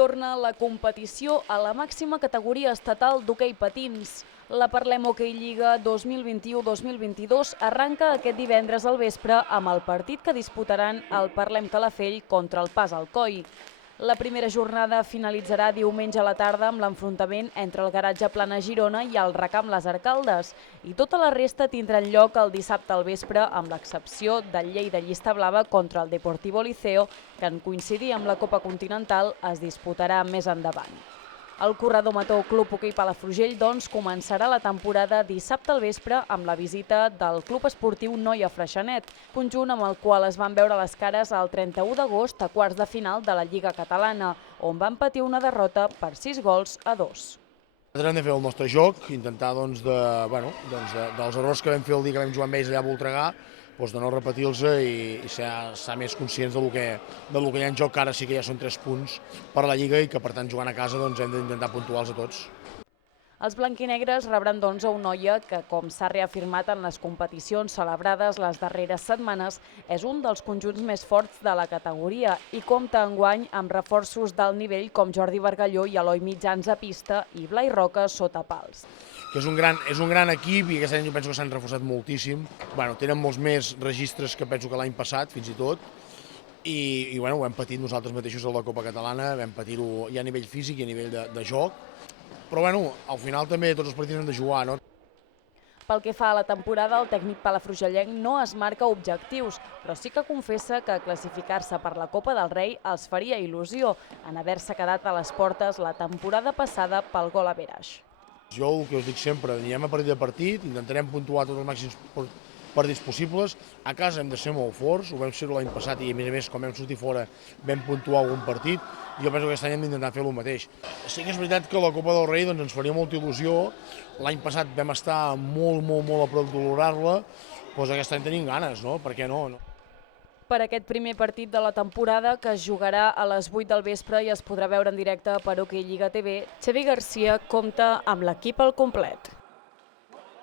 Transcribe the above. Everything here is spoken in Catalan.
torna la competició a la màxima categoria estatal d'hoquei patins. La Parlem Hoquei Lliga 2021-2022 arranca aquest divendres al vespre amb el partit que disputaran el Parlem Calafell contra el Pas Alcoi. La primera jornada finalitzarà diumenge a la tarda amb l'enfrontament entre el Garatge Plana Girona i el Recamp Les Arcaldes, i tota la resta tindran lloc el dissabte al vespre, amb l'excepció del Lleida Llista Blava contra el Deportivo Liceo, que en coincidir amb la Copa Continental es disputarà més endavant. El corredor amateur Club Hoquei Palafrugell, doncs, començarà la temporada dissabte al vespre amb la visita del Club Esportiu Noia Freixenet, conjunt amb el qual es van veure les cares el 31 d'agost a quarts de final de la Lliga Catalana, on van patir una derrota per 6-2. Nosaltres hem de fer el nostre joc, intentar dels errors que vam fer el dia que vam jugar amb ells allà a Voltregà, de no repetir-los i ser més conscients del que hi ha en joc, que ara sí que ja són 3 punts per a la Lliga i que per tant jugant a casa hem d'intentar puntuar-los a tots. Els blanquinegres rebran doncs a un Noia que, com s'ha reafirmat en les competicions celebrades les darreres setmanes, és un dels conjunts més forts de la categoria i compta enguany amb reforços d'alt nivell com Jordi Bargalló i Eloi Mitjans a pista i Blai Roca sota pals. Que és un gran equip i aquest any jo penso que s'han reforçat moltíssim. Tenen molts més registres que penso que l'any passat, fins i tot, i ho hem patit nosaltres mateixos a la Copa Catalana, vam patir-ho ja a nivell físic i a nivell de joc, però al final també tots els partits han de jugar, no? Pel que fa a la temporada, el tècnic palafrugellenc no es marca objectius, però sí que confessa que classificar-se per la Copa del Rei els faria il·lusió en haver-se quedat a les portes la temporada passada pel gol average. Jo el que us dic sempre, anirem a partit, intentarem puntuar tots els màxims partits possibles. A casa hem de ser molt forts, ho vam ser l'any passat i a més quan vam sortir fora vam puntuar algun partit. Jo penso que aquest any hem d'intentar fer el mateix. Sí que és veritat que la Copa del Rei ens faria molta il·lusió. L'any passat vam estar molt a prop d'honorar-la, aquest any tenim ganes, no? Per què no? Per aquest primer partit de la temporada, que es jugarà a les 8 del vespre i es podrà veure en directe per Hoquei Lliga TV, Xavi Garcia compta amb l'equip al complet.